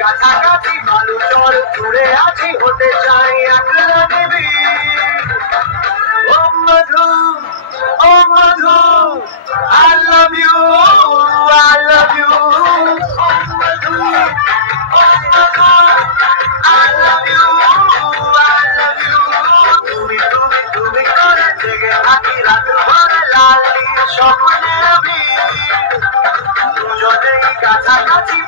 কাছাকাছি বালু চল দূরে আছি হতে চাই একলা দেবী ও মধু I love you oh Madhu I love you তুমি তুমি তুমি করে জেগে থাকি রাত ভর লাল নীল স্বপ্নে আমি দুজনেই কাছাকাছি